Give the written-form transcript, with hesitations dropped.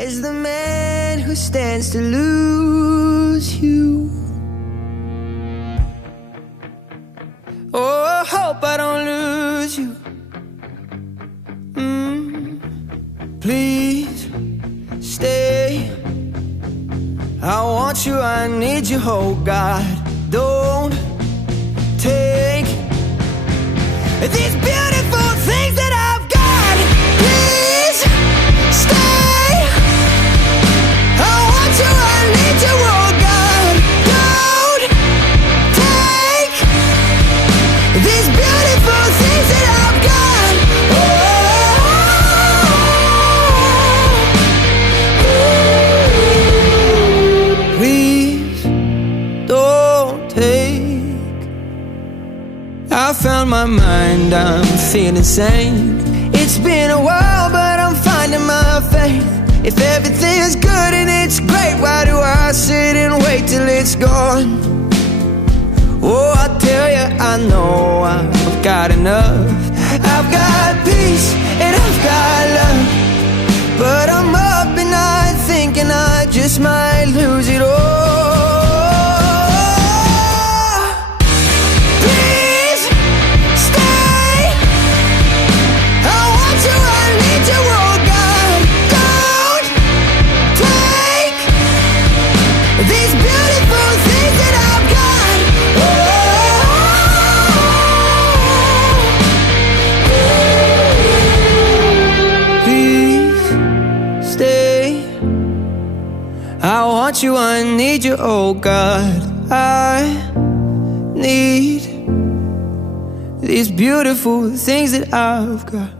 as the man who stands to lose you. Oh, I hope I don't lose you. Please stay. I want you, I need you, oh God. Don't take these beautiful things that I've got. Please stay. I want you, I need you, oh God. Don't take these beautiful things that I've got. Please don't take. I found my mind, I'm feeling sane. It's been a while, but I'm finding my faith. If everything's good and it's great, why do I sit and wait till it's gone? Oh, I tell you, I know I've got enough. I've got peace and I've got love, but I'm up at night thinking I just might lose it all. Please stay. I want you, I need you, oh God. Don't take these beautiful things that I've got. Please stay. I want you, I need you, oh God. I need these beautiful things that I've got.